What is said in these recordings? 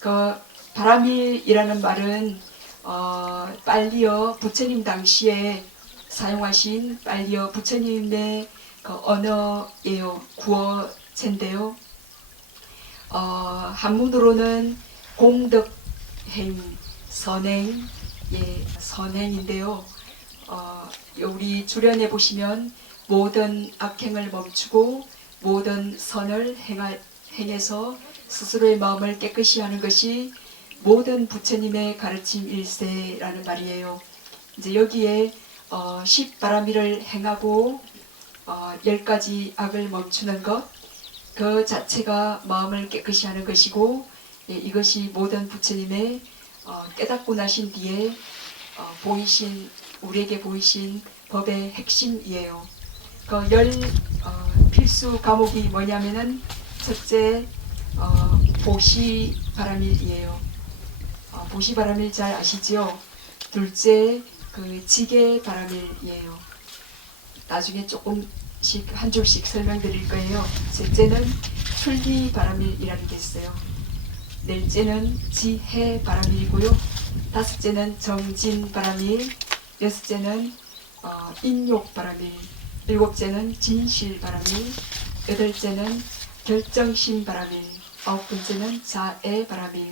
그 바람일이라는 말은 빨리어 부처님 당시에 사용하신 빨리어 부처님의 그 언어예요. 구어체인데요. 한문으로는 공덕행, 선행, 선행인데요. 우리 주련에 보시면 모든 악행을 멈추고 모든 선을 행해서 스스로의 마음을 깨끗이 하는 것이 모든 부처님의 가르침 일세라는 말이에요. 이제 여기에 10바라미를 행하고 10가지 악을 멈추는 것, 그 자체가 마음을 깨끗이 하는 것이고, 이것이 모든 부처님의 깨닫고 나신 뒤에 우리에게 보이신 법의 핵심이에요. 그 필수 과목이 뭐냐면은 첫째 보시바라밀이에요. 보시바라밀 잘 아시죠? 둘째 그 지게바라밀이에요. 나중에 조금씩 한 줄씩 설명드릴 거예요. 셋째는 출기바라밀이라는 게 있어요. 넷째는 지혜바라밀이고요. 다섯째는 정진바라밀, 여섯째는 인욕바라밀, 일곱째는 진실바라밀, 여덟째는 결정심바라밀, 아홉 번째는 자애바라밀,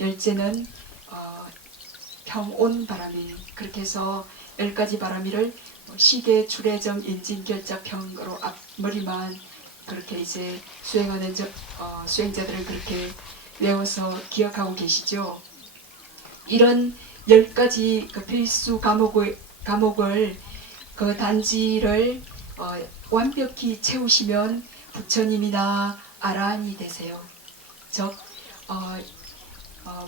열째는 평온바라밀. 그렇게 해서 10가지 바라밀을 시계, 출애정, 인진, 결자, 평으로 앞머리만 그렇게 이제 수행하는 수행자들은 그렇게 외워서 기억하고 계시죠. 이런 10가지 그 필수 과목을 그 단지를 완벽히 채우시면 부처님이나 아라한이 되세요. 즉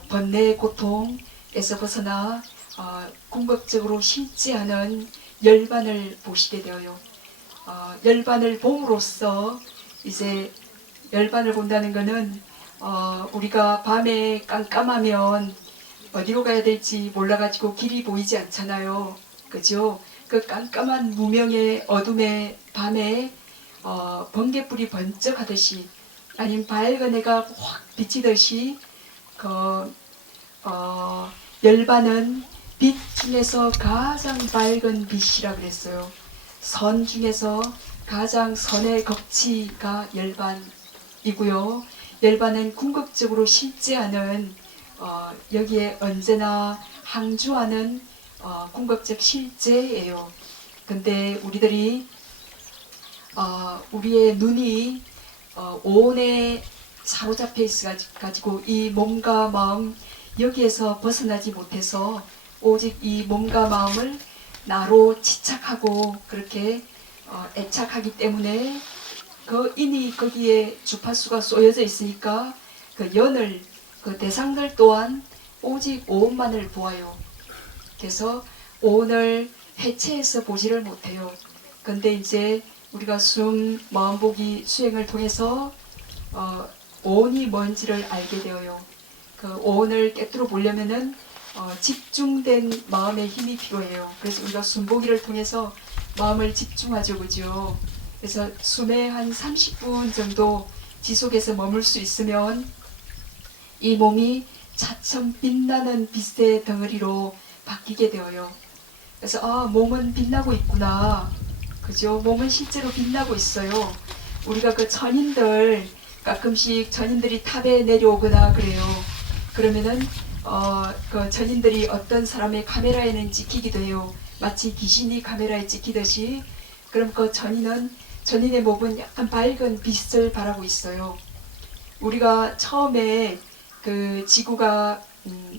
번뇌의 고통에서 벗어나 궁극적으로 실지하는 열반을 보시게 되어요. 열반을 봄으로써 이제 열반을 본다는 것은 우리가 밤에 깜깜하면 어디로 가야 될지 몰라가지고 길이 보이지 않잖아요. 그죠? 그 깜깜한 무명의 어둠의 밤에 번개불이 번쩍하듯이 아니면 밝은 해가 확 비치듯이 그 열반은 빛 중에서 가장 밝은 빛이라 그랬어요. 선 중에서 가장 선의 극치가 열반이고요. 열반은 궁극적으로 실제하는 여기에 언제나 항주하는 궁극적 실제예요. 근데 우리들이 우리의 눈이 오온에 사로잡혀 있어가지고 이 몸과 마음 여기에서 벗어나지 못해서 오직 이 몸과 마음을 나로 집착하고 그렇게 애착하기 때문에 그 인이 거기에 주파수가 쏘여져 있으니까 그 연을 그 대상들 또한 오직 오온만을 보아요. 그래서 오온을 해체해서 보지를 못해요. 근데 이제 우리가 마음보기 수행을 통해서 오온이 뭔지를 알게 되어요. 그 오온을 깨뜨려 보려면은 집중된 마음의 힘이 필요해요. 그래서 우리가 숨보기를 통해서 마음을 집중하죠, 그죠? 그래서 숨에 한 30분 정도 지속해서 머물 수 있으면 이 몸이 차츰 빛나는 빛의 덩어리로 바뀌게 되어요. 그래서 몸은 빛나고 있구나. 그죠? 몸은 실제로 빛나고 있어요. 우리가 그 천인들 가끔씩 천인들이 탑에 내려오거나 그래요. 그러면은 그 천인들이 어떤 사람의 카메라에는 찍히기도 해요. 마치 귀신이 카메라에 찍히듯이. 그럼 그 천인의 몸은 약간 밝은 빛을 바라고 있어요. 우리가 처음에 그 지구가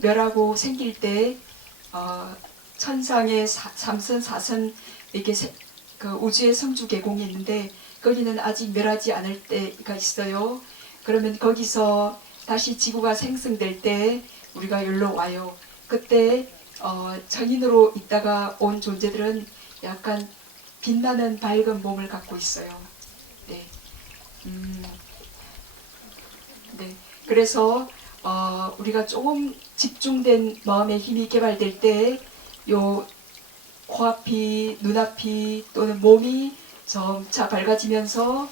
멸하고 생길 때 천상의 삼선, 사선 이렇게 그 우주의 성주 계공이 있는데 거기는 아직 멸하지 않을 때가 있어요. 그러면 거기서 다시 지구가 생성될 때 우리가 여기로 와요. 그때 천인으로 있다가 온 존재들은 약간 빛나는 밝은 몸을 갖고 있어요. 네. 네. 그래서 우리가 조금 집중된 마음의 힘이 개발될 때 요 코앞이, 눈앞이 또는 몸이 점차 밝아지면서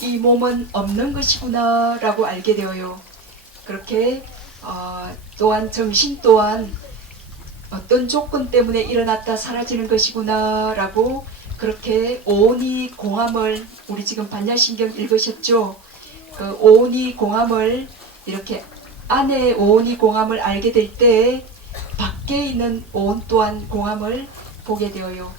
이 이 몸은 없는 것이구나 라고 알게 되어요. 그렇게 또한 정신 또한 어떤 조건 때문에 일어났다 사라지는 것이구나 라고 그렇게 오온이 공함을 우리 지금 반야신경 읽으셨죠? 그 오온이 공함을 이렇게 안에 오온이 공함을 알게 될 때 밖에 있는 오온 또한 공함을 보게 되어요.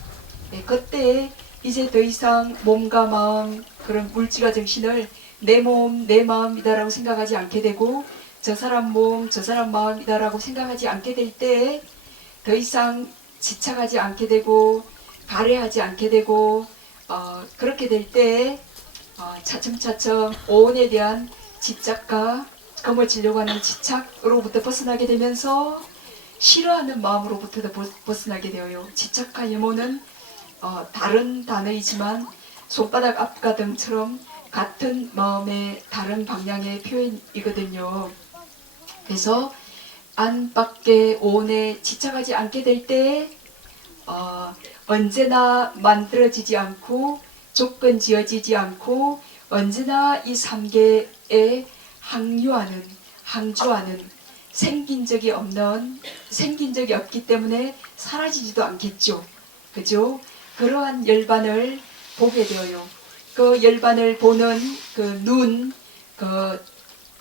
네, 그때 이제 더 이상 몸과 마음 그런 물질과 정신을 내 몸, 내 마음이다라고 생각하지 않게 되고 저 사람 몸, 저 사람 마음이다라고 생각하지 않게 될 때 더 이상 지착하지 않게 되고 가래하지 않게 되고 그렇게 될 때 차츰차츰 오온에 대한 집착과 거머쥐려고 하는 집착으로부터 벗어나게 되면서 싫어하는 마음으로부터 벗어나게 되어요. 집착과 염원은 다른 단어이지만 손바닥 앞과 등처럼 같은 마음의 다른 방향의 표현이거든요. 그래서 안팎의 오온에 집착하지 않게 될 때 언제나 만들어지지 않고 조건 지어지지 않고 언제나 이 삼계에 항주하는 생긴 적이 없기 때문에 사라지지도 않겠죠. 그죠? 그러한 열반을 보게 되어요. 그 열반을 보는 그 눈, 그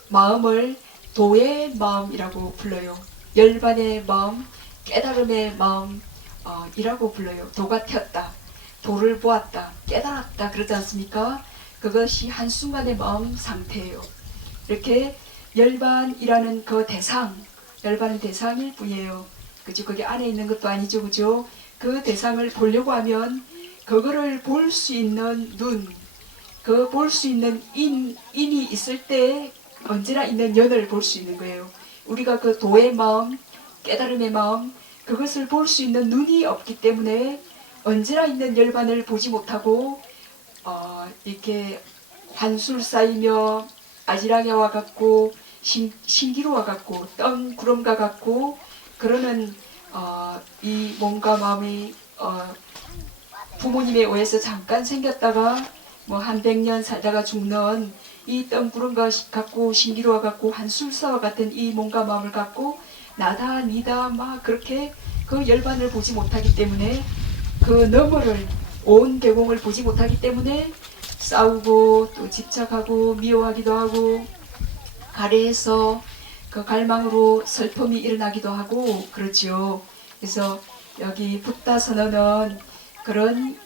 마음을 도의 마음이라고 불러요. 열반의 마음, 깨달음의 마음 이라고 불러요. 도가 튀었다. 도를 보았다. 깨달았다. 그러지 않습니까? 그것이 한순간의 마음 상태예요. 이렇게 열반이라는 그 대상, 열반은 대상일 뿐이에요. 그죠? 그게 안에 있는 것도 아니죠. 그죠? 그 대상을 보려고 하면 그거를 볼 수 있는 눈, 그 볼 수 있는 인이 있을 때 언제나 있는 연을 볼 수 있는 거예요. 우리가 그 도의 마음, 깨달음의 마음, 그것을 볼 수 있는 눈이 없기 때문에 언제나 있는 열반을 보지 못하고 이렇게 환술 쌓이며 아지랑이와 같고 신기루와 같고 떤 구름과 같고 그러는 이 몸과 마음이 부모님에 의해서 잠깐 생겼다가 뭐 한 100년 살다가 죽는 이 덩구름과 같고 신기루와 같고 한술사와 같은 이 몸과 마음을 갖고 나다 니다 막 그렇게 그 열반을 보지 못하기 때문에 그 너머를 온 계공을 보지 못하기 때문에 싸우고 또 집착하고 미워하기도 하고 가래해서 그 갈망으로 슬픔이 일어나기도 하고 그렇지요. 그래서 여기 붓다 선언은 그런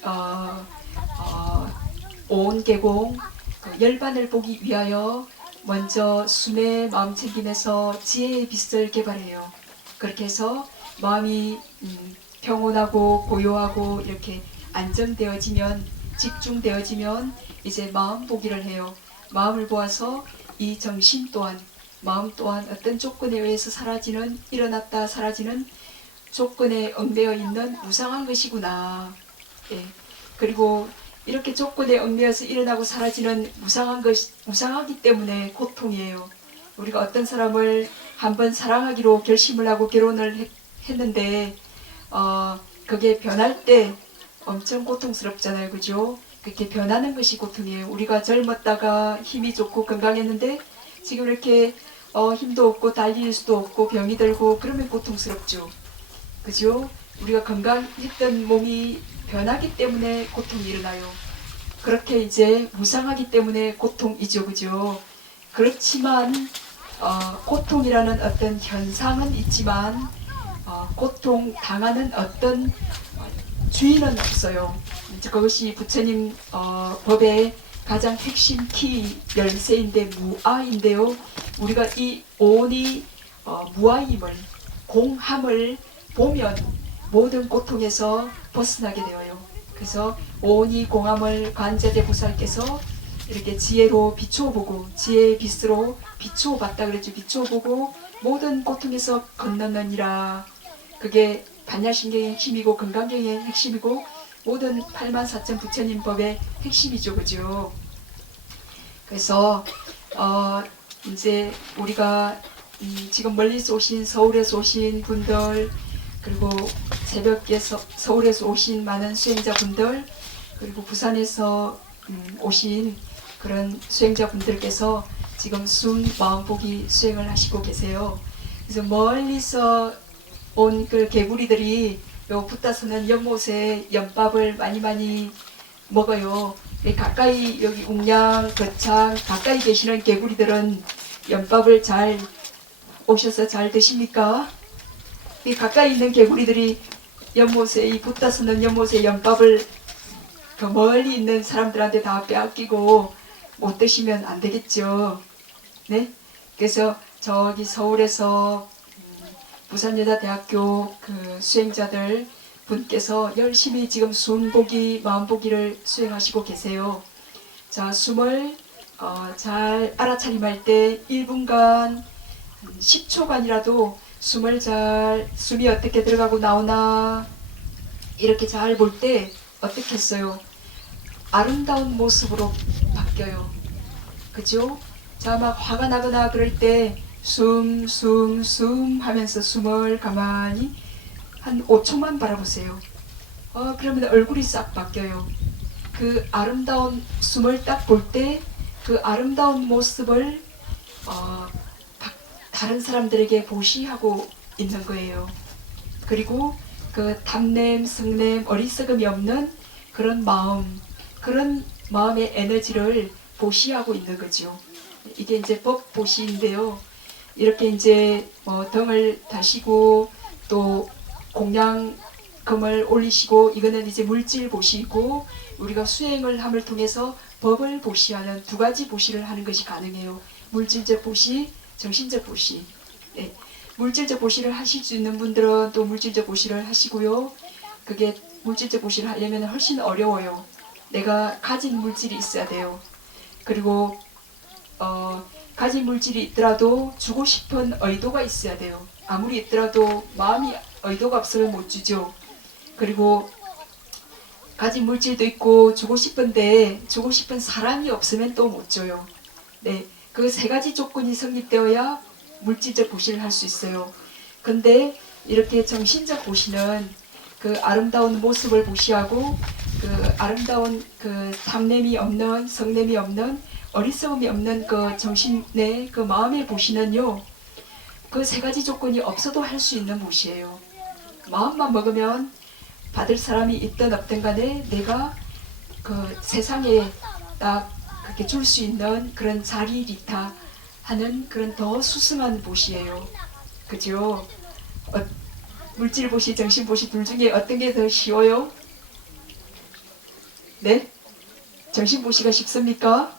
온 계공 그 열반을 보기 위하여 먼저 숨의 마음 챙김에서 지혜의 빛을 개발해요. 그렇게 해서 마음이 평온하고 고요하고 이렇게 안정되어지면 집중되어지면 이제 마음 보기를 해요. 마음을 보아서 이 정신 또한 마음 또한 어떤 조건에 의해서 사라지는 일어났다 사라지는 조건에 얽매여 있는 무상한 것이구나. 예. 그리고 이렇게 조건에 얽매여서 일어나고 사라지는 무상하기 때문에 고통이에요. 우리가 어떤 사람을 한번 사랑하기로 결심을 하고 결혼을 했는데 그게 변할 때 엄청 고통스럽잖아요. 그죠? 그렇게 변하는 것이 고통이에요. 우리가 젊었다가 힘이 좋고 건강했는데 지금 이렇게 힘도 없고 달릴 수도 없고 병이 들고 그러면 고통스럽죠. 그죠? 우리가 건강했던 몸이 변하기 때문에 고통이 일어나요. 그렇게 이제 무상하기 때문에 고통이죠. 그죠? 그렇지만 고통이라는 어떤 현상은 있지만 고통 당하는 어떤 주인은 없어요. 이제 그것이 부처님 법의 가장 핵심 키 열쇠인데 무아인데요. 우리가 이 오온이 무아임을 공함을 보면 모든 고통에서 벗어나게 되어요. 그래서 오온이 공함을 관자대 보살께서 이렇게 지혜로 비추어보고 지혜의 빛으로 비추어봤다 그랬죠. 비추어보고 모든 고통에서 건너느니라. 그게 반야신경의 핵심이고 건강경의 핵심이고 모든 84,000 부처님 법의 핵심이죠. 그죠? 그래서 이제 우리가 지금 멀리서 오신 서울에서 오신 분들 그리고 새벽에 서울에서 오신 많은 수행자분들 그리고 부산에서 오신 그런 수행자분들께서 지금 순 마음보기 수행을 하시고 계세요. 그래서 멀리서 온 그 개구리들이 요 붙다서는 연못에 연밥을 많이 먹어요. 가까이 여기 웅냥, 거창 가까이 계시는 개구리들은 연밥을 잘 오셔서 잘 드십니까? 이 가까이 있는 개구리들이 연못에 이 붙다서는 연못에 연밥을 그 멀리 있는 사람들한테 다 빼앗기고 못 드시면 안 되겠죠. 네? 그래서 저기 서울에서 부산여자대학교 그 수행자들 분께서 열심히 지금 숨보기, 마음보기를 수행하시고 계세요. 자, 숨을 잘 알아차림할 때 1분간, 10초간이라도 숨이 어떻게 들어가고 나오나 이렇게 잘 볼 때 어떻게 했어요? 아름다운 모습으로 바뀌어요. 그죠? 자, 막 화가 나거나 그럴 때 숨 하면서 숨을 가만히 한 5초만 바라보세요. 그러면 얼굴이 싹 바뀌어요. 그 아름다운 숨을 딱 볼 때 그 아름다운 모습을 다른 사람들에게 보시하고 있는 거예요. 그리고 그 탐냄, 성냄, 어리석음이 없는 그런 마음의 에너지를 보시하고 있는 거죠. 이게 이제 법보시인데요. 이렇게 이제 등을 다시고 또 공양금을 올리시고 이거는 이제 물질 보시고 우리가 수행을 함을 통해서 법을 보시하는 두 가지 보시를 하는 것이 가능해요. 물질적 보시, 정신적 보시. 네. 물질적 보시를 하실 수 있는 분들은 또 물질적 보시를 하시고요. 그게 물질적 보시를 하려면 훨씬 어려워요. 내가 가진 물질이 있어야 돼요. 그리고 가진 물질이 있더라도 주고 싶은 의도가 있어야 돼요. 아무리 있더라도 마음이 의도가 없으면 못 주죠. 그리고 가진 물질도 있고 주고 싶은데 주고 싶은 사람이 없으면 또 못 줘요. 네, 그 세 가지 조건이 성립되어야 물질적 보시를 할 수 있어요. 근데 이렇게 정신적 보시는 그 아름다운 모습을 보시하고 그 아름다운 그 탐냄이 없는 성냄이 없는 어리석음이 없는 그 정신의 그 마음의 보시는요. 그 세 가지 조건이 없어도 할 수 있는 보시예요. 마음만 먹으면 받을 사람이 있든 없든 간에 내가 그 세상에 딱 그렇게 줄 수 있는 그런 자리리타 하는 그런 더 수승한 보시예요. 그죠? 물질 보시, 정신 보시 둘 중에 어떤 게 더 쉬워요? 네? 정신 보시가 쉽습니까?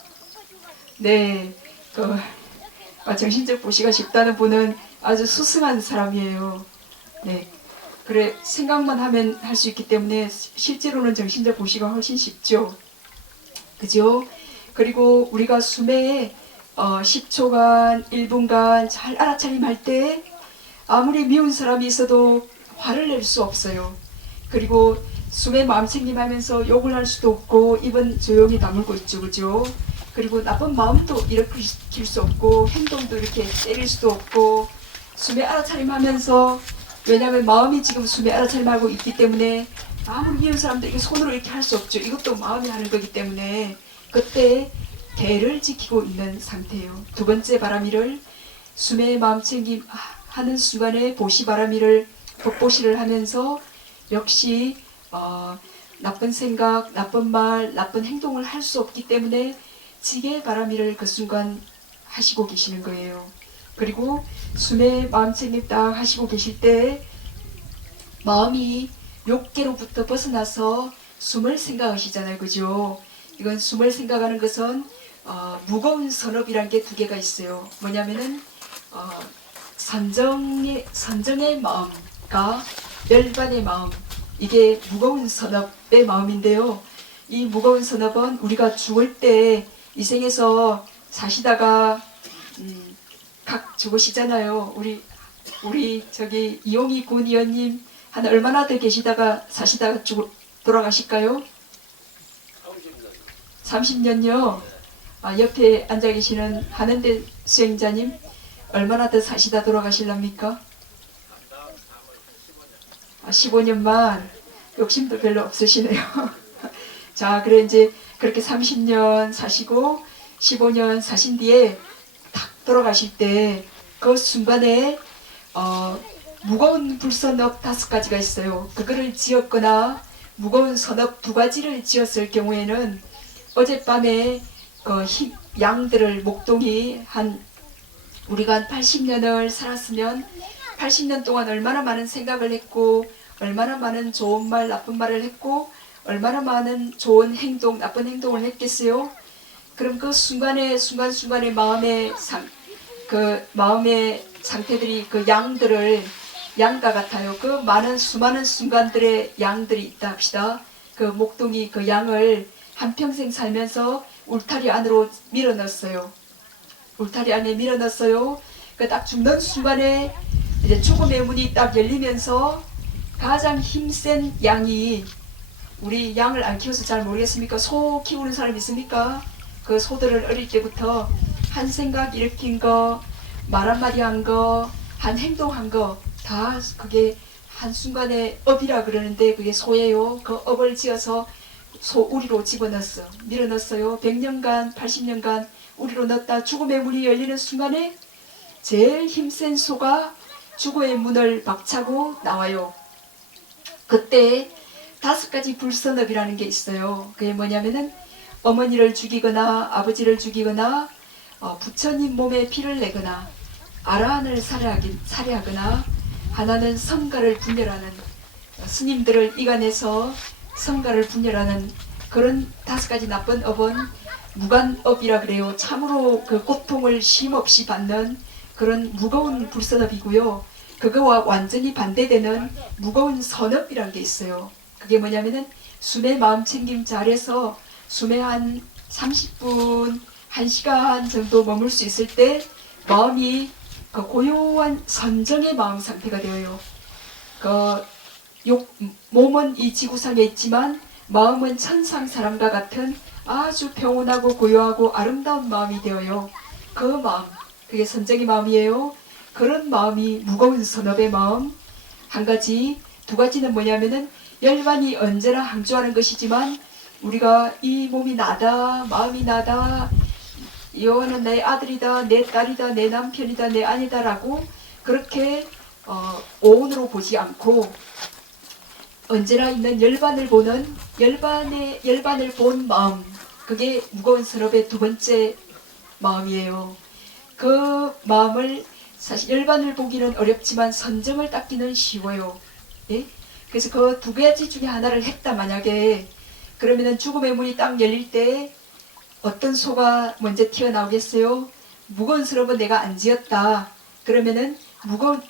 네. 정신적 보시가 쉽다는 분은 아주 수승한 사람이에요. 네. 그래, 생각만 하면 할 수 있기 때문에 실제로는 정신적 보시가 훨씬 쉽죠. 그죠? 그리고 우리가 숨에 10초간, 1분간 잘 알아차림할 때 아무리 미운 사람이 있어도 화를 낼 수 없어요. 그리고 숨에 마음챙김하면서 욕을 할 수도 없고 입은 조용히 다물고 있죠. 그죠? 그리고 나쁜 마음도 일으킬 수 없고 행동도 이렇게 때릴 수도 없고 숨에 알아차림하면서 왜냐하면 마음이 지금 숨에 알아차림하고 있기 때문에 아무리 미운 사람들에게 손으로 이렇게 할 수 없죠. 이것도 마음이 하는 거기 때문에 그때 대를 지키고 있는 상태예요. 두 번째 바람이를 숨에 마음챙김 하는 순간에 보시바람이를 법보시를 하면서 역시 나쁜 생각, 나쁜 말, 나쁜 행동을 할 수 없기 때문에 지게바람이를 그 순간 하시고 계시는 거예요. 그리고 숨에 마음챙김 딱 하시고 계실 때 마음이 욕계로부터 벗어나서 숨을 생각하시잖아요. 그죠? 이건 숨을 생각하는 것은 무거운 선업이란 게 두 개가 있어요. 뭐냐면은 선정의 마음과 열반의 마음, 이게 무거운 선업의 마음인데요. 이 무거운 선업은 우리가 죽을 때 이 생에서 사시다가 각 죽으시잖아요. 우리 저기 이용희 군 의원님 한 얼마나 더 계시다가 사시다가 돌아가실까요? 30년요. 옆에 앉아 계시는 한은대 수행자님 얼마나 더 사시다 돌아가실랍니까? 15년만. 욕심도 별로 없으시네요. 자, 그래 이제 그렇게 30년 사시고 15년 사신 뒤에 탁 돌아가실 때 그 순간에 무거운 불선업 5가지가 있어요. 그거를 지었거나 무거운 선업 2가지를 지었을 경우에는 어젯밤에 양들을 목동이 우리가 한 80년을 살았으면 80년 동안 얼마나 많은 생각을 했고 얼마나 많은 좋은 말 나쁜 말을 했고 얼마나 많은 좋은 행동 나쁜 행동을 했겠어요. 그럼 그 순간순간의 마음의 상태들이 그 양과 같아요. 그 수많은 순간들의 양들이 있다 합시다. 그 목동이 그 양을 한평생 살면서 울타리 안으로 밀어넣었어요. 울타리 안에 밀어넣었어요. 그 딱 죽는 순간에 이제 죽음의 문이 딱 열리면서 가장 힘센 양이, 우리 양을 안 키워서 잘 모르겠습니까? 소 키우는 사람 있습니까? 그 소들을 어릴 때부터 한 생각 일으킨 거, 말 한마디 한 거, 한 행동한 거, 다 그게 한순간에 업이라 그러는데 그게 소예요. 그 업을 지어서 소 우리로 집어넣었어. 밀어넣었어요. 100년간, 80년간 우리로 넣었다. 죽음의 문이 열리는 순간에 제일 힘센 소가 죽음의 문을 박차고 나와요. 그때 5가지 불선업이라는 게 있어요. 그게 뭐냐면은 어머니를 죽이거나 아버지를 죽이거나 부처님 몸에 피를 내거나 아라한을 살해하거나 하나는 성가를 분열하는, 스님들을 이간해서 성가를 분열하는 그런 5가지 나쁜 업은 무간업이라 그래요. 참으로 그 고통을 쉼없이 받는 그런 무거운 불선업이고요. 그거와 완전히 반대되는 무거운 선업이란 게 있어요. 그게 뭐냐면은 숨의 마음 챙김 잘해서 숨에 한 30분, 1시간 정도 머물 수 있을 때 마음이 그 고요한 선정의 마음 상태가 되어요. 몸은 이 지구상에 있지만 마음은 천상 사람과 같은 아주 평온하고 고요하고 아름다운 마음이 되어요. 그 마음, 그게 선정의 마음이에요. 그런 마음이 무거운 선업의 마음. 1가지, 2가지는 뭐냐면은 열반이 언제나 항주하는 것이지만 우리가 이 몸이 나다, 마음이 나다, 여호와는 내 아들이다, 내 딸이다, 내 남편이다, 내 아내다 라고 그렇게 오온으로 보지 않고 언제나 있는 열반을 보는 열반을 본 마음, 그게 무거운 선업의 2번째 마음이에요. 그 마음을 사실 열반을 보기는 어렵지만 선정을 닦기는 쉬워요. 예? 그래서 그 2가지 중에 하나를 했다 만약에, 그러면은 죽음의 문이 딱 열릴 때 어떤 소가 먼저 튀어나오겠어요? 무거운 선업은 내가 안 지었다. 그러면은 무거운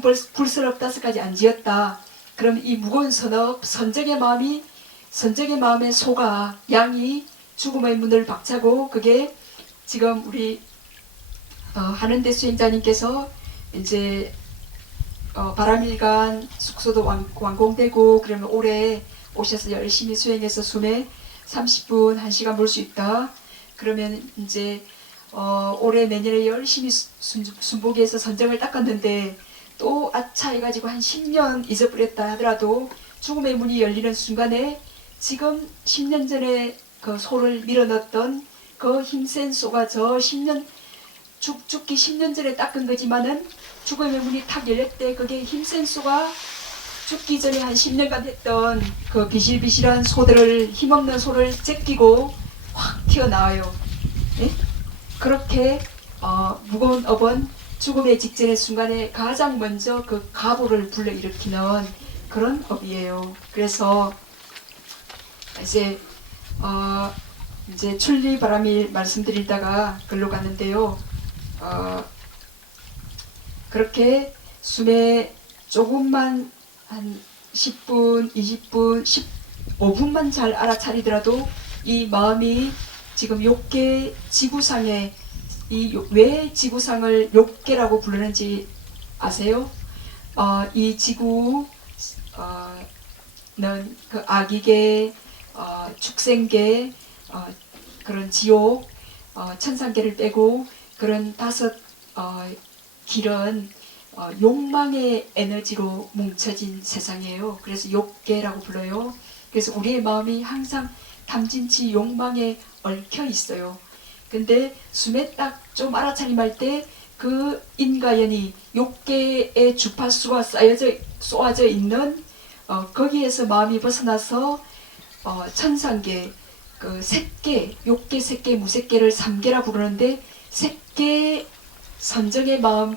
불선업 5가지 안 지었다. 그럼 이 무거운 선업, 선정의 마음의 소가, 양이 죽음의 문을 박차고, 그게 지금 우리 하는대 수행자님께서 이제 바람일간 숙소도 완공되고 그러면 올해 오셔서 열심히 수행해서 숨에 30분, 1시간 볼 수 있다. 그러면 이제 올해 내년에 열심히 순복해서 선정을 닦았는데 또 아차 해가지고 한 10년 잊어버렸다 하더라도 죽음의 문이 열리는 순간에 지금 10년 전에 그 소를 밀어넣었던 그 힘센 소가 저 10년 죽기 10년 전에 닦은 거지만은 죽음의 문이 탁 열릴 때 그게 힘센 소가 죽기 전에 한 10년간 했던 그 비실비실한 소들을, 힘없는 소를 제끼고 확 튀어나와요. 예? 그렇게 무거운 업은 죽음의 직전의 순간에 가장 먼저 그 가보를 불러일으키는 그런 업이에요. 그래서 이제 천리바람일 말씀드리다가 글로 갔는데요. 그렇게 숨에 조금만 한 10분, 20분, 15분만 잘 알아차리더라도 이 마음이 지금 6개 지구상에, 왜 지구상을 6개라고 부르는지 아세요? 이 지구는 그 아기계, 축생계, 그런 지옥, 천상계를 빼고 그런 5 길은 욕망의 에너지로 뭉쳐진 세상이에요. 그래서 욕계라고 불러요. 그래서 우리의 마음이 항상 탐진치 욕망에 얽혀 있어요. 근데 숨에 딱 좀 알아차림할 때 그 인과 연이 6개의 주파수가 쏘아져 있는 거기에서 마음이 벗어나서 천상계 그 색계, 6개, 색계, 무색계를 3계라 부르는데 색계 선정의 마음이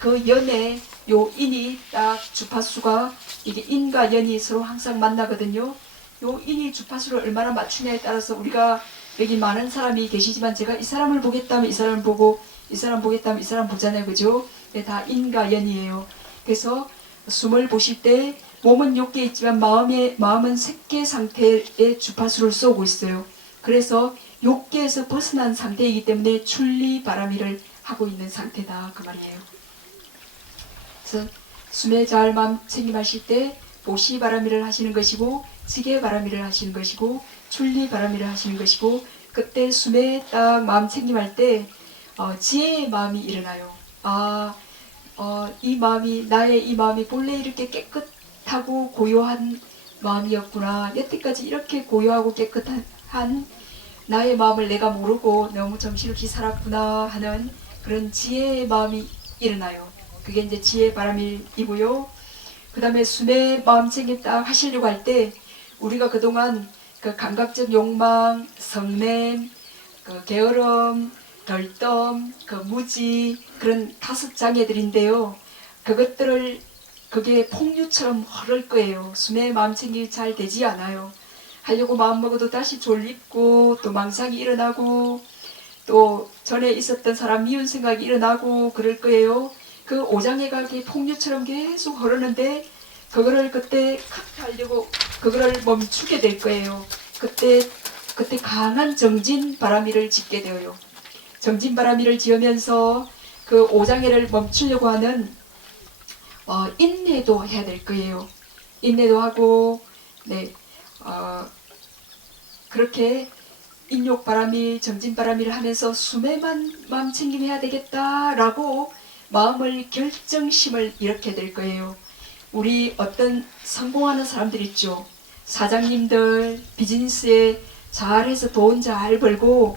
그 연에 요 인이 딱 주파수가 이게 인과 연이 서로 항상 만나거든요. 요 인이 주파수를 얼마나 맞추냐에 따라서 우리가 여기 많은 사람이 계시지만 제가 이 사람을 보겠다면 이 사람을 보고 이 사람 보겠다면 이 사람 보잖아요. 그죠? 네, 다 인과 연이에요. 그래서 숨을 보실 때 몸은 6개 있지만 마음은 색계 상태의 주파수를 쏘고 있어요. 그래서 6개에서 벗어난 상태이기 때문에 출리 바라미를 하고 있는 상태다 그 말이에요. 그래서 숨에 잘 마음 챙김하실 때 보시 바라미를 하시는 것이고 지게 바라미를 하시는 것이고 출리 바라미를 하시는 것이고 그때 숨에 딱 마음 챙김할 때 지혜의 마음이 일어나요. 이 마음이 나의 이 마음이 본래 이렇게 깨끗하고 고요한 마음이었구나. 여태까지 이렇게 고요하고 깨끗한 나의 마음을 내가 모르고 너무 정신없이 살았구나 하는 그런 지혜의 마음이 일어나요. 그게 이제 지혜의 바람이고요. 그 다음에 숨에 마음 챙김 딱 하시려고 할 때 우리가 그동안 그 감각적 욕망, 성냄, 그 게으름, 덜덤, 그 무지 그런 5장애들인데요. 그게 폭류처럼 흐를 거예요. 숨에 마음 챙김이 잘 되지 않아요. 하려고 마음먹어도 다시 졸립고 또 망상이 일어나고 또 전에 있었던 사람 미운 생각이 일어나고 그럴 거예요. 그 5장애가 폭류처럼 계속 흐르는데 그거를 그때 하려고 그거를 멈추게 될 거예요. 그때 강한 정진 바라미를 짓게 되어요. 정진 바라미를 지으면서 그 5장애를 멈추려고 하는 인내도 해야 될 거예요. 인내도 하고 네 그렇게 인욕 바람이 정진 바람이를 하면서 숨에만 마음 챙김해야 되겠다라고 마음을 결정심을 잃게 될 거예요. 우리 어떤 성공하는 사람들 있죠. 사장님들 비즈니스에 잘해서 돈 잘 벌고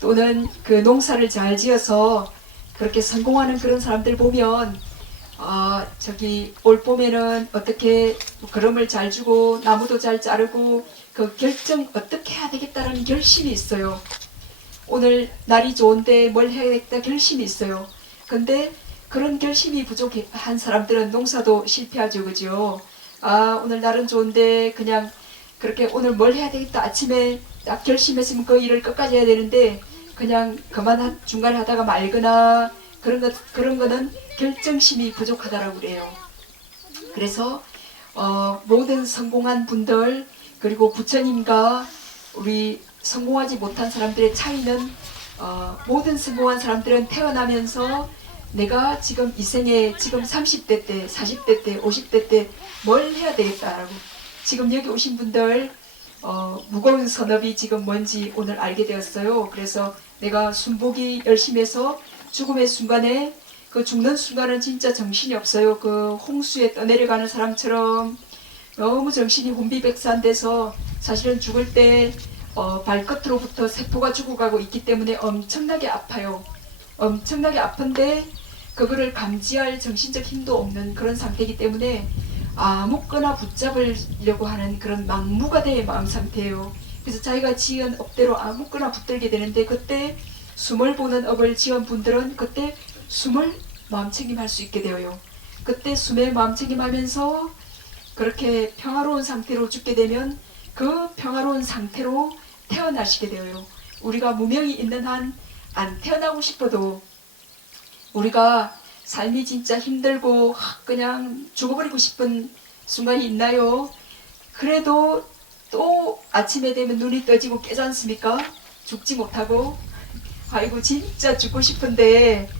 또는 그 농사를 잘 지어서 그렇게 성공하는 그런 사람들 보면 저기 올 봄에는 어떻게 그름을 잘 주고 나무도 잘 자르고 그 결정 어떻게 해야 되겠다라는 결심이 있어요. 오늘 날이 좋은데 뭘 해야겠다 결심이 있어요. 근데 그런 결심이 부족한 사람들은 농사도 실패하죠. 그죠? 오늘 날은 좋은데 그냥 그렇게 오늘 뭘 해야 되겠다 아침에 딱 결심했으면 그 일을 끝까지 해야 되는데 그냥 그만 중간에 하다가 말거나 그런 거는 결정심이 부족하다라고 그래요. 그래서 모든 성공한 분들 그리고 부처님과 우리 성공하지 못한 사람들의 차이는 모든 성공한 사람들은 태어나면서 내가 지금 이 생에 지금 30대 때 40대 때 50대 때 뭘 해야 되겠다라고 지금 여기 오신 분들 무거운 선업이 지금 뭔지 오늘 알게 되었어요. 그래서 내가 순복이 열심히 해서 죽음의 순간에 그 죽는 순간은 진짜 정신이 없어요. 그 홍수에 떠내려가는 사람처럼 너무 정신이 혼비백산돼서 사실은 죽을 때 발끝으로부터 세포가 죽어가고 있기 때문에 엄청나게 아파요. 엄청나게 아픈데 그거를 감지할 정신적 힘도 없는 그런 상태이기 때문에 아무거나 붙잡으려고 하는 그런 막무가내의 마음 상태예요. 그래서 자기가 지은 업대로 아무거나 붙들게 되는데 그때 숨을 보는 업을 지은 분들은 그때 숨을 마음챙김할 수 있게 되어요. 그때 숨에 마음챙김하면서 그렇게 평화로운 상태로 죽게 되면 그 평화로운 상태로 태어나시게 되어요. 우리가 무명이 있는 한 안 태어나고 싶어도 우리가 삶이 진짜 힘들고 그냥 죽어버리고 싶은 순간이 있나요? 그래도 또 아침에 되면 눈이 떠지고 깨지 않습니까? 죽지 못하고 아이고 진짜 죽고 싶은데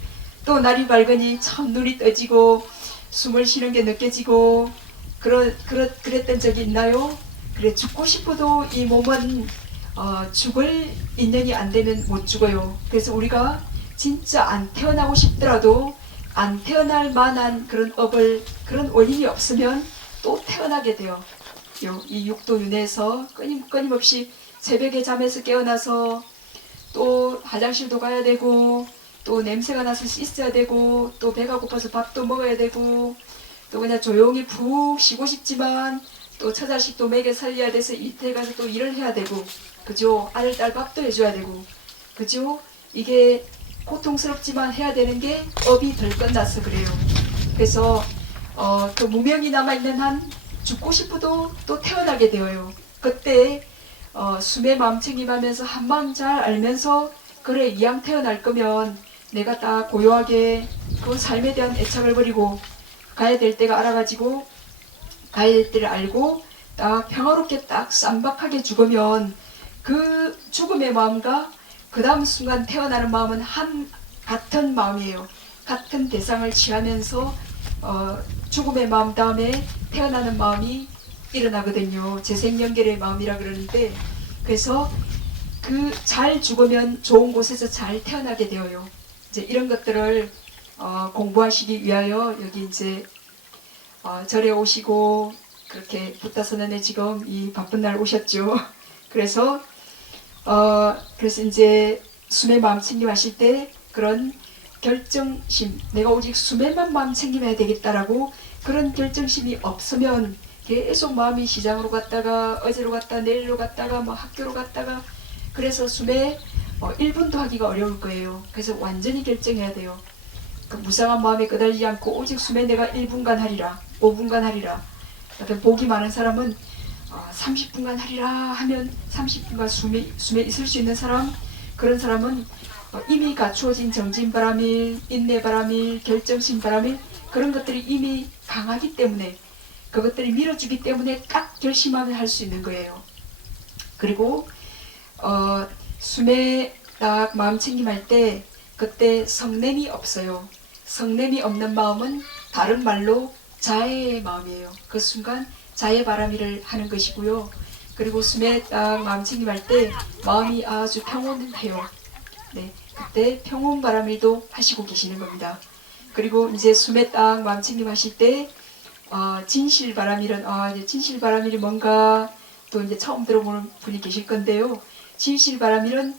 또 날이 밝으니 참 눈이 떠지고 숨을 쉬는 게 느껴지고 그랬던 적이 있나요? 그래 죽고 싶어도 이 몸은 죽을 인연이 안 되면 못 죽어요. 그래서 우리가 진짜 안 태어나고 싶더라도 안 태어날 만한 그런 그런 원인이 없으면 또 태어나게 돼요. 이 육도 윤회에서 끊임없이 새벽에 잠에서 깨어나서 또 화장실도 가야 되고 또 냄새가 나서 씻어야 되고 또 배가 고파서 밥도 먹어야 되고 또 그냥 조용히 푹 쉬고 싶지만 또 처자식도 먹여 살려야 돼서 이태 가서 또 일을 해야 되고 그죠? 아들 딸 밥도 해줘야 되고 그죠? 이게 고통스럽지만 해야 되는 게 업이 덜 끝나서 그래요. 그래서 그 무명이 남아있는 한 죽고 싶어도 또 태어나게 되어요. 그때 숨의 마음 챙김하면서 한 마음 잘 알면서 그래 이왕 태어날 거면 내가 딱 고요하게 그 삶에 대한 애착을 버리고 가야 될 때가 알아가지고 가야 될 때를 알고 딱 평화롭게 딱 쌈박하게 죽으면 그 죽음의 마음과 그 다음 순간 태어나는 마음은 같은 마음이에요. 같은 대상을 취하면서 죽음의 마음 다음에 태어나는 마음이 일어나거든요. 재생연결의 마음이라 그러는데 그래서 그 잘 죽으면 좋은 곳에서 잘 태어나게 되어요. 이제 이런 것들을 공부하시기 위하여 여기 이제 절에 오시고 그렇게 붓다선언에 지금 이 바쁜 날 오셨죠. 그래서 이제 숨의 마음 챙김하실 때 그런 결정심, 내가 오직 숨에만 마음 챙김해야 되겠다라고 그런 결정심이 없으면 계속 마음이 시장으로 갔다가 어제로 갔다가 내일로 갔다가 뭐 학교로 갔다가 그래서 숨에 1분도 하기가 어려울 거예요. 그래서 완전히 결정해야 돼요. 그 무상한 마음에 끄달리지 않고 오직 숨에 내가 1분간 하리라 5분간 하리라. 복이 많은 사람은 30분간 하리라 하면 30분간 숨에 있을 수 있는 사람, 그런 사람은 이미 갖추어진 정진바람일, 인내바람일, 결정심바람일 그런 것들이 이미 강하기 때문에 그것들이 밀어주기 때문에 딱 결심하면 할 수 있는 거예요. 그리고 숨에 딱 마음 챙김할 때 그때 성냄이 없어요. 성냄이 없는 마음은 다른 말로 자애의 마음이에요. 그 순간 자애 바람이를 하는 것이고요. 그리고 숨에 딱 마음 챙김할 때 마음이 아주 평온해요. 네, 그때 평온 바람일도 하시고 계시는 겁니다. 그리고 이제 숨에 딱 마음 챙김하실 때 진실 바람일은 이제 진실 바람일이 뭔가 또 이제 처음 들어보는 분이 계실 건데요. 진실 바람일은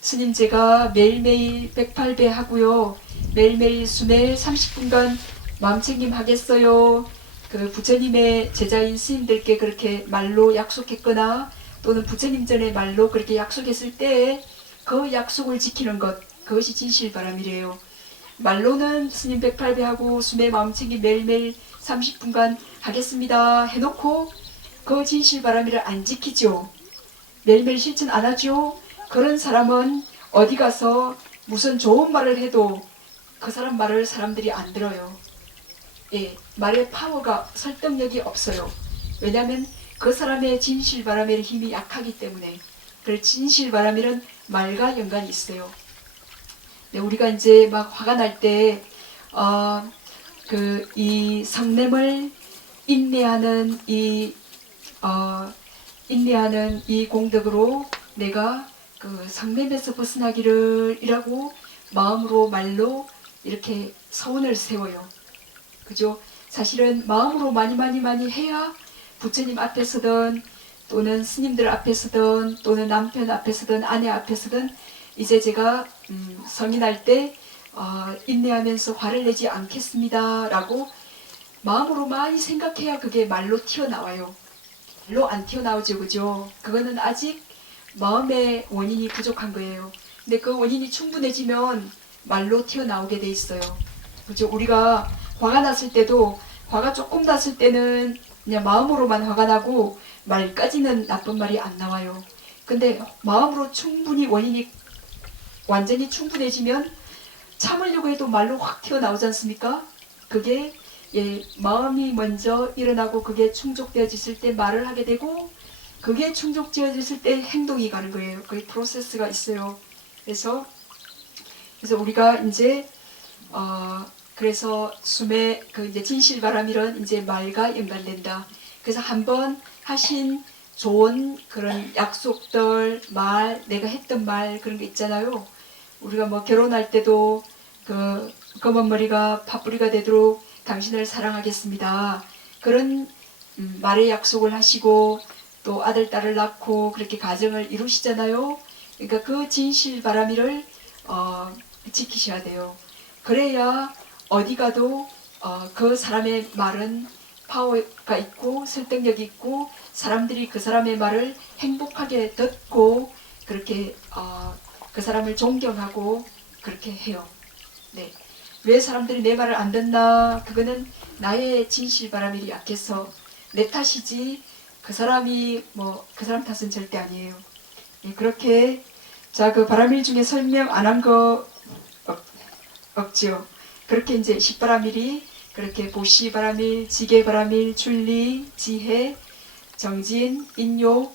스님 제가 매일매일 108배 하고요. 매일매일 숨에 30분간 마음챙김 하겠어요. 그 부처님의 제자인 스님들께 그렇게 말로 약속했거나 또는 부처님 전에 말로 그렇게 약속했을 때 그 약속을 지키는 것, 그것이 진실바람이래요. 말로는 스님 108배 하고 숨에 마음챙김 매일매일 30분간 하겠습니다 해놓고 그 진실바람이를 안 지키죠. 매일매일 실천 안 하죠. 그런 사람은 어디 가서 무슨 좋은 말을 해도 그 사람 말을 사람들이 안 들어요. 예, 말의 파워가 설득력이 없어요. 왜냐하면 그 사람의 진실바람의 힘이 약하기 때문에. 그 진실바람이는 말과 연관이 있어요. 네, 우리가 이제 막 화가 날 때 이 성냄을 인내하는 인내하는 이 공덕으로 내가 그 성냄에서 벗어나기를 이라고 마음으로 말로 이렇게 서원을 세워요. 그죠? 사실은 마음으로 많이 해야 부처님 앞에서든 또는 스님들 앞에서든 또는 남편 앞에서든 아내 앞에서든 이제 제가 성인할 때 인내하면서 화를 내지 않겠습니다 라고 마음으로 많이 생각해야 그게 말로 튀어나와요. 말로 안 튀어나오죠. 그죠? 그거는 아직 마음의 원인이 부족한 거예요. 근데 그 원인이 충분해지면 말로 튀어나오게 돼 있어요. 그죠? 우리가 화가 났을 때도 화가 조금 났을 때는 그냥 마음으로만 화가 나고 말까지는 나쁜 말이 안 나와요. 근데 마음으로 충분히 원인이 완전히 충분해지면 참으려고 해도 말로 확 튀어나오지 않습니까? 그게 마음이 먼저 일어나고 그게 충족되어졌을 때 말을 하게 되고 그게 충족되어졌을 때 행동이 가는 거예요. 그 프로세스가 있어요. 그래서 우리가 이제 그래서 숨에 그 이제 진실바람이란 이제 말과 연관된다. 그래서 한번 하신 좋은 그런 약속들, 말, 내가 했던 말 그런 게 있잖아요. 우리가 뭐 결혼할 때도 그 검은 머리가 팥뿌리가 되도록 당신을 사랑하겠습니다. 그런 말의 약속을 하시고 또 아들, 딸을 낳고 그렇게 가정을 이루시잖아요. 그러니까 그 진실 바라미를 지키셔야 돼요. 그래야 어디 가도 그 사람의 말은 파워가 있고 설득력이 있고 사람들이 그 사람의 말을 행복하게 듣고 그렇게 그 사람을 존경하고 그렇게 해요. 네. 왜 사람들이 내 말을 안 듣나? 그거는 나의 진실 바람이 약해서 내 탓이지 그 사람이 그 사람 탓은 절대 아니에요. 예, 그렇게 자, 그 바람일 중에 설명 안 한 거 없지요. 그렇게 이제 십바람일이 그렇게 보시 바람일, 지계 바람일, 출리, 지혜, 정진, 인욕,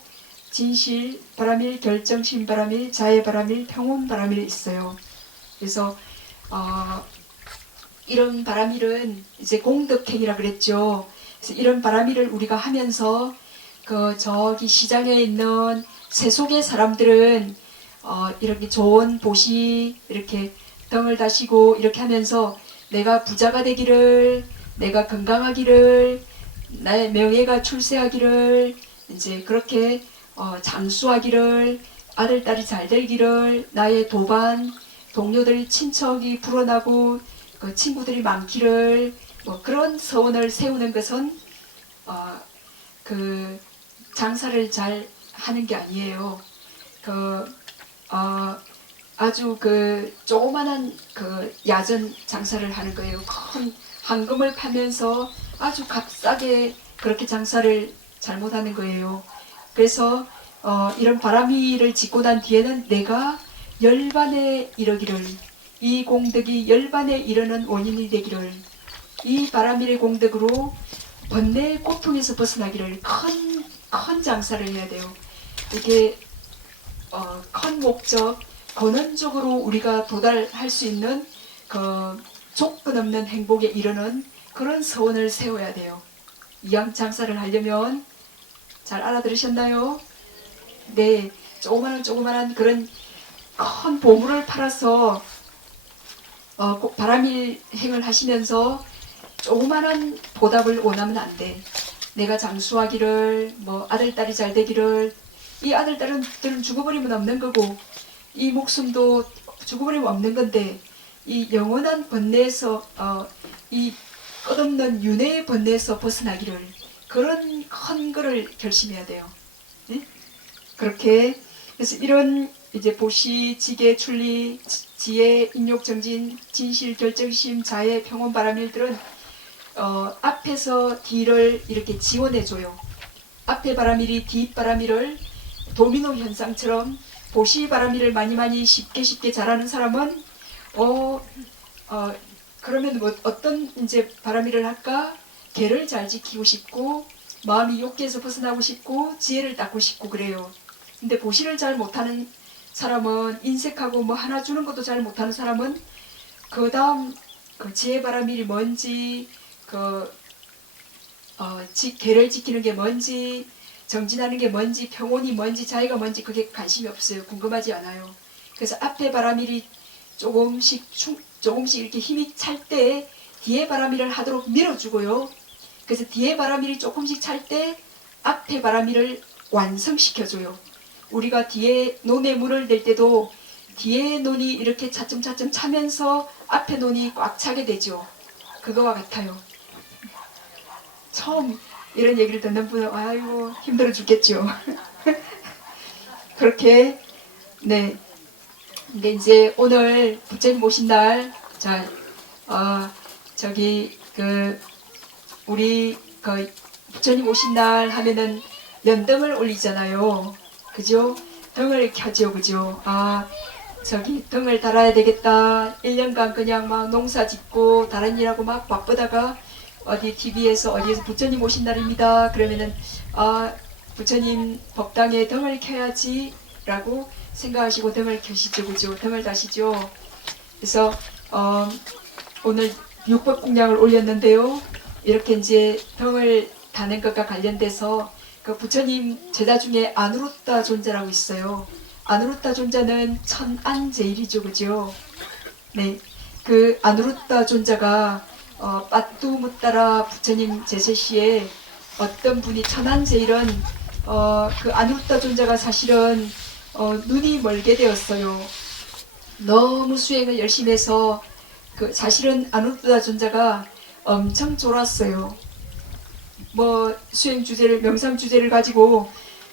진실 바람일, 결정심 바람일, 자애 바람일, 평온 바람일 있어요. 그래서 이런 바람일은 이제 공덕행이라 그랬죠. 그래서 이런 바람일을 우리가 하면서 그 저기 시장에 있는 세속의 사람들은 이렇게 좋은 보시 이렇게 등을 다시고 이렇게 하면서 내가 부자가 되기를, 내가 건강하기를, 나의 명예가 출세하기를, 이제 그렇게 장수하기를, 아들 딸이 잘 되기를, 나의 도반 동료들 친척이 불어나고 그 친구들이 많기를 그런 소원을 세우는 것은 그 장사를 잘 하는 게 아니에요. 아주 그 조그만한 그 야전 장사를 하는 거예요. 큰 황금을 파면서 아주 값싸게 그렇게 장사를 잘못하는 거예요. 그래서 이런 바람이를 짓고 난 뒤에는 내가 열반에 이르기를, 이 공덕이 열반에 이르는 원인이 되기를, 이 바람일의 공덕으로 번뇌의 고통에서 벗어나기를, 큰 장사를 해야 돼요. 이게 큰 목적, 근원적으로 우리가 도달할 수 있는 그 조건 없는 행복에 이르는 그런 소원을 세워야 돼요. 이왕 장사를 하려면. 잘 알아들으셨나요? 네, 조그만한 그런 큰 보물을 팔아서 바람일 행을 하시면서 조그만한 보답을 원하면 안 돼. 내가 장수하기를, 아들 딸이 잘 되기를. 이 아들 딸은 죽어버리면 없는 거고 이 목숨도 죽어버리면 없는 건데 이 영원한 번뇌에서 이 끝없는 윤회의 번뇌에서 벗어나기를, 그런 큰 거를 결심해야 돼요. 네? 그렇게 그래서 이런 이제 보시, 지계, 출리, 지혜, 인욕, 정진, 진실, 결정심, 자애, 평온, 바람일들은 앞에서 뒤를 이렇게 지원해줘요. 앞에 바람일이 뒷 바람일을 도미노 현상처럼 보시 바람일을 많이 쉽게 잘하는 사람은 그러면 어떤 이제 바람일을 할까? 계를 잘 지키고 싶고 마음이 욕계에서 벗어나고 싶고 지혜를 닦고 싶고 그래요. 근데 보시를 잘 못하는 사람은, 인색하고 하나 주는 것도 잘 못하는 사람은 그 다음 그 지혜 바람일이 뭔지, 계를 지키는 게 뭔지, 정진하는 게 뭔지, 평온이 뭔지, 자애가 뭔지 그게 관심이 없어요. 궁금하지 않아요. 그래서 앞에 바람일이 조금씩 이렇게 힘이 찰 때 뒤에 바람일을 하도록 밀어주고요. 그래서 뒤에 바람일이 조금씩 찰 때 앞에 바람일을 완성시켜줘요. 우리가 뒤에 논에 문을 댈 때도 뒤에 논이 이렇게 차츰 차면서 앞에 논이 꽉 차게 되죠. 그거와 같아요. 처음 이런 얘기를 듣는 분은 아이고 힘들어 죽겠죠. 그렇게 네. 근데 이제 오늘 부처님 오신 날, 자, 우리 부처님 오신 날 하면은 연등을 올리잖아요. 그죠? 등을 켜죠. 그죠? 등을 달아야 되겠다. 1년간 그냥 막 농사 짓고 다른 일하고 막 바쁘다가 어디 TV에서 어디에서 부처님 오신 날입니다. 그러면은 부처님 법당에 등을 켜야지 라고 생각하시고 등을 켜시죠. 그죠? 등을 다시죠. 그래서 오늘 육법공양을 올렸는데요. 이렇게 이제 등을 다는 것과 관련돼서 그 부처님 제자 중에 아누루타 존자라고 있어요. 아누루타 존자는 천안제일이죠. 그죠? 네. 그 아누루타 존자가 빠뚜무따라 부처님 제세시에 어떤 분이 천안제일은 그 아누루타 존자가 사실은 눈이 멀게 되었어요. 너무 수행을 열심히 해서 사실은 아누르다 존자가 엄청 졸았어요. 뭐 수행 주제를 명상 주제를 가지고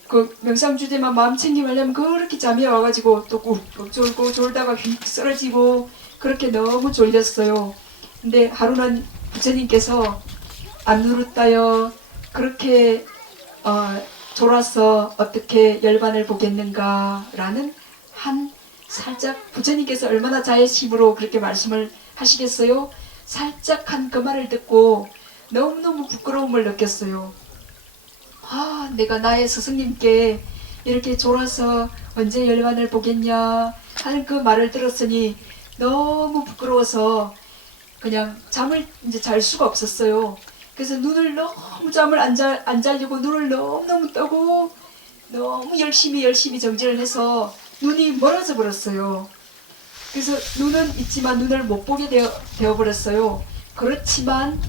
그 명상 주제만 마음 챙김하려면 그렇게 잠이 와가지고 또 꾹꾹 졸고 졸다가 휙 쓰러지고 그렇게 너무 졸렸어요. 근데 하루는 부처님께서 아누르다여 그렇게 졸아서 어떻게 열반을 보겠는가 라는 한 살짝 부처님께서 얼마나 자애심으로 그렇게 말씀을 하시겠어요? 살짝 한 그 말을 듣고 너무너무 부끄러움을 느꼈어요. 내가 나의 스승님께 이렇게 졸아서 언제 열반을 보겠냐 하는 그 말을 들었으니 너무 부끄러워서 그냥 잠을 이제 잘 수가 없었어요. 그래서 눈을 너무 잠을 안 자려고 눈을 너무너무 뜨고 너무 열심히 정진을 해서 눈이 멀어져 버렸어요. 그래서 눈은 있지만 눈을 못 보게 되어버렸어요. 그렇지만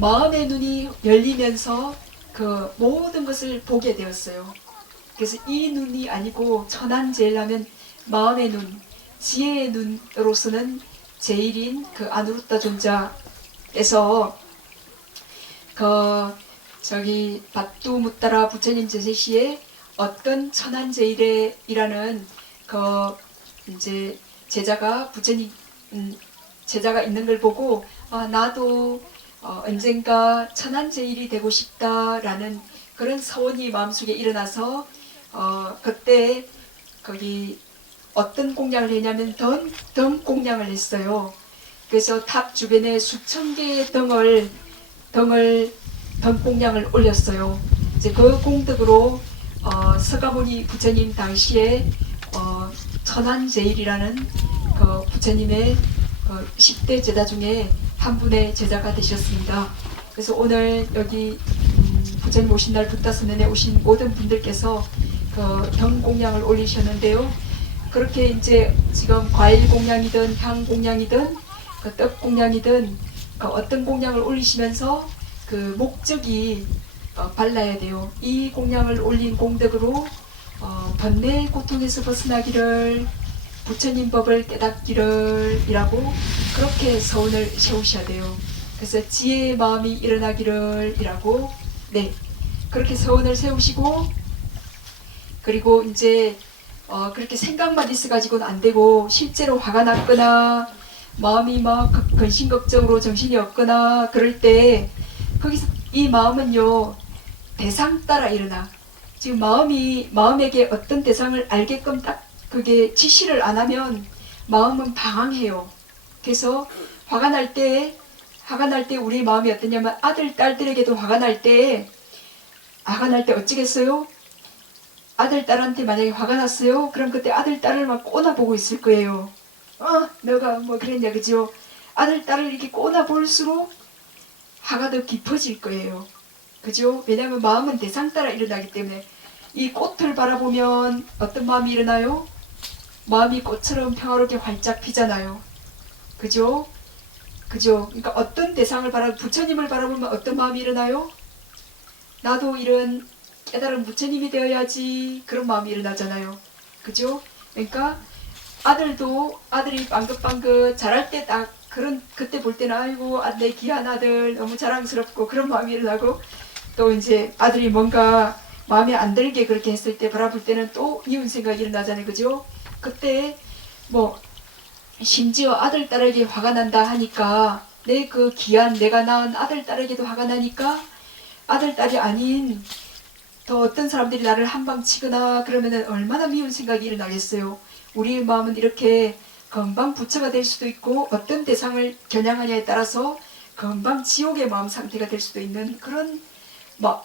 마음의 눈이 열리면서 그 모든 것을 보게 되었어요. 그래서 이 눈이 아니고 천안제일하면 마음의 눈, 지혜의 눈으로서는 제일인 그 아누르타 존자에서 바뚜 무따라 부처님 제시시에 어떤 천안제일이라는 이제 제자가 제자가 있는 걸 보고 나도 언젠가 천안제일이 되고 싶다라는 그런 서원이 마음속에 일어나서 그때 거기 어떤 공양을 했냐면 등 공양을 했어요. 그래서 탑 주변에 수천 개의 등 공양을 올렸어요. 이제 그 공덕으로 서가모니 부처님 당시에 천안제일이라는 그 부처님의 10대 제자 중에 한 분의 제자가 되셨습니다. 그래서 오늘 여기 부처님 오신 날 붓다스면에 오신 모든 분들께서 그 등 공양을 올리셨는데요. 그렇게 이제 지금 과일 공양이든 향 공양이든 떡 공양이든 어떤 공양을 올리시면서 그 목적이 발라야 돼요. 이 공양을 올린 공덕으로 번뇌 고통에서 벗어나기를, 부처님 법을 깨닫기를 이라고 그렇게 서원을 세우셔야 돼요. 그래서 지혜의 마음이 일어나기를 이라고 그렇게 서원을 세우시고, 그리고 이제 그렇게 생각만 있어가지고는 안 되고 실제로 화가 났거나 마음이 막 근심걱정으로 정신이 없거나 그럴 때 거기서 이 마음은요 대상 따라 일어나. 지금 마음에게 어떤 대상을 알게끔 딱 그게 지시를 안 하면 마음은 방황해요. 그래서 화가 날 때 우리 마음이 어떠냐면 아들 딸들에게도 화가 날 때 어찌겠어요? 아들 딸한테 만약에 화가 났어요? 그럼 그때 아들 딸을 막 꼬나보고 있을 거예요. 너가 뭐 그랬냐, 그죠? 아들 딸을 이렇게 꼬나볼수록 화가 더 깊어질 거예요. 그죠? 왜냐하면 마음은 대상 따라 일어나기 때문에. 이 꽃을 바라보면 어떤 마음이 일어나요? 마음이 꽃처럼 평화롭게 활짝 피잖아요. 그죠? 그러니까 어떤 대상을 부처님을 바라보면 어떤 마음이 일어나요? 나도 이런 깨달은 부처님이 되어야지, 그런 마음이 일어나잖아요. 그죠? 그러니까 아들이 방긋방긋 자랄 때 딱 그때 볼 때는 아이고 내 귀한 아들 너무 자랑스럽고 그런 마음이 일어나고, 또 이제 아들이 뭔가 마음에 안 들게 그렇게 했을 때 바라볼 때는 또 미운 생각이 일어나잖아요. 그죠? 그때 뭐 심지어 아들 딸에게 화가 난다 하니까 내 그 귀한 내가 낳은 아들 딸에게도 화가 나니까 아들 딸이 아닌 더 어떤 사람들이 나를 한방 치거나 그러면은 얼마나 미운 생각이 일어나겠어요. 우리의 마음은 이렇게 금방 부처가 될 수도 있고 어떤 대상을 겨냥하냐에 따라서 금방 지옥의 마음 상태가 될 수도 있는 그런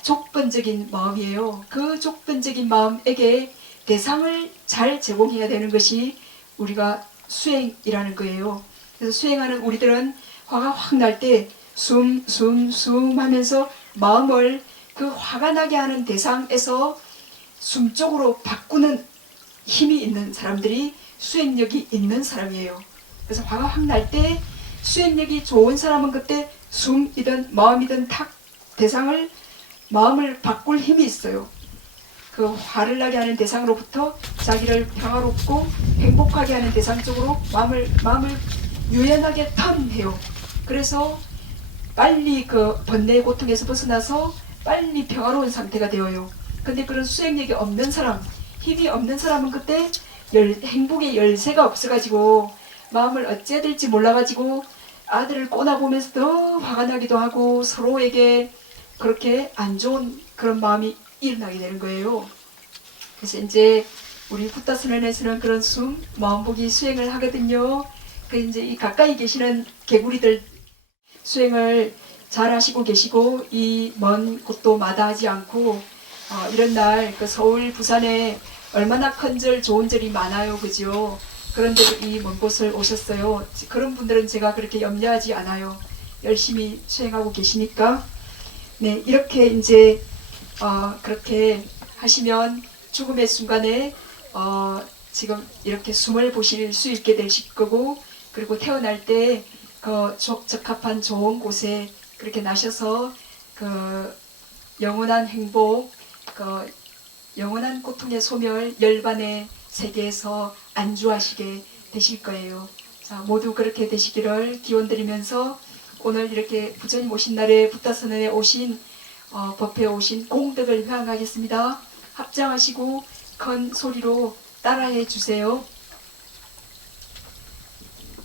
조건적인 마음이에요. 그 조건적인 마음에게 대상을 잘 제공해야 되는 것이 우리가 수행이라는 거예요. 그래서 수행하는 우리들은 화가 확 날 때 숨 하면서 마음을 그 화가 나게 하는 대상에서 숨 쪽으로 바꾸는 힘이 있는 사람들이 수행력이 있는 사람이에요. 그래서 화가 확 날 때 수행력이 좋은 사람은 그때 숨이든 마음이든 탁 마음을 바꿀 힘이 있어요. 그 화를 나게 하는 대상으로부터 자기를 평화롭고 행복하게 하는 대상 쪽으로 마음을 유연하게 턴해요. 그래서 빨리 그 번뇌의 고통에서 벗어나서 빨리 평화로운 상태가 되어요. 근데 그런 수행력이 없는 사람, 힘이 없는 사람은 그때 행복의 열쇠가 없어가지고 마음을 어찌해야 될지 몰라가지고 아들을 꼬나보면서 더 화가 나기도 하고 서로에게 그렇게 안 좋은 그런 마음이 일어나게 되는 거예요. 그래서 이제 우리 붓다선언에서는 그런 마음보기 수행을 하거든요. 그 이제 이 가까이 계시는 개구리들 수행을 잘 하시고 계시고 이 먼 곳도 마다하지 않고 이런 날 그 서울 부산에 얼마나 큰절 좋은 절이 많아요, 그죠? 그런데도 이 먼 곳을 오셨어요. 그런 분들은 제가 그렇게 염려하지 않아요. 열심히 수행하고 계시니까. 네, 이렇게 이제 그렇게 하시면 죽음의 순간에 지금 이렇게 숨을 보실 수 있게 되실 거고, 그리고 태어날 때 그 적합한 좋은 곳에 그렇게 나셔서 그 영원한 행복, 그 영원한 고통의 소멸, 열반의 세계에서 안주하시게 되실 거예요. 자, 모두 그렇게 되시기를 기원드리면서 오늘 이렇게 부처님 오신 날에 붓다선언에 오신 법회에 오신 공덕을 회항하겠습니다. 합장하시고 큰 소리로 따라해 주세요.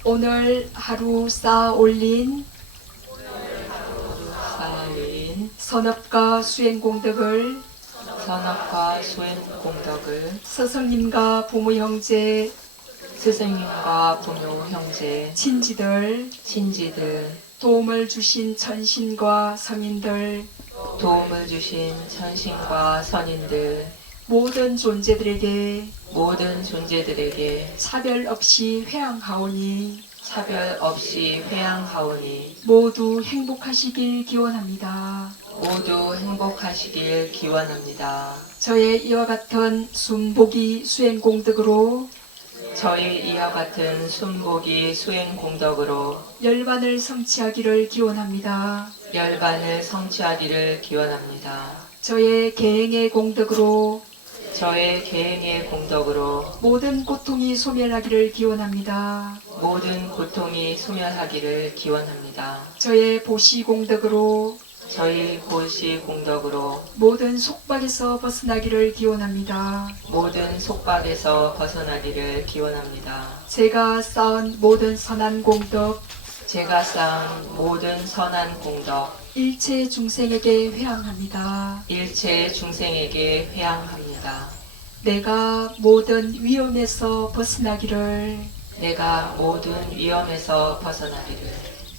오늘 하루 쌓아 올린 선업과 수행 공덕을 스승님과 부모 형제 스승님과 부모 형제 친지들 도움을 주신 천신과 성인들 모든 존재들에게 차별 없이 회항하오니 모두 행복하시길 기원합니다. 저의 이와 같은 숨보기 수행 공덕으로 열반을 성취하기를 기원합니다. 저의 계행의 공덕으로 모든 고통이 소멸하기를 기원합니다. 저의 보시 공덕으로 모든 속박에서 벗어나기를 기원합니다. 제가 쌓은 모든 선한 공덕 일체 중생에게 회항합니다. 내가 모든 위험에서 벗어나기를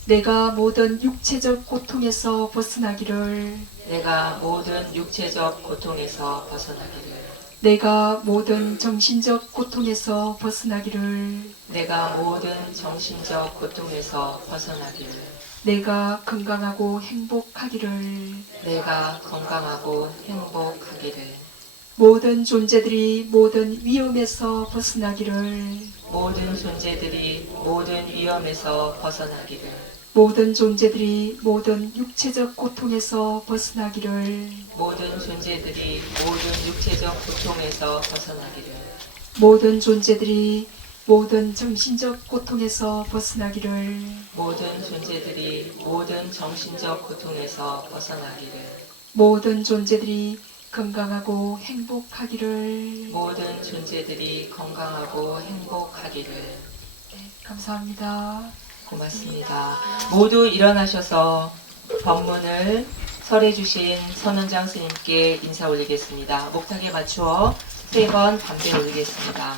내가 모든 육체적 고통에서 벗어나기를 내가 모든 정신적 고통에서 벗어나기를 내가 건강하고 행복하기를 모든 존재들이 모든 위험에서 벗어나기를 모든 존재들이 모든 육체적 고통에서 벗어나기를 모든 존재들이 모든 정신적 고통에서 벗어나기를 모든 존재들이 건강하고 행복하기를 네, 감사합니다. 고맙습니다. 모두 일어나셔서 법문을 설해 주신 선원장 스님께 인사 올리겠습니다. 목탁에 맞추어 3번 반배 올리겠습니다.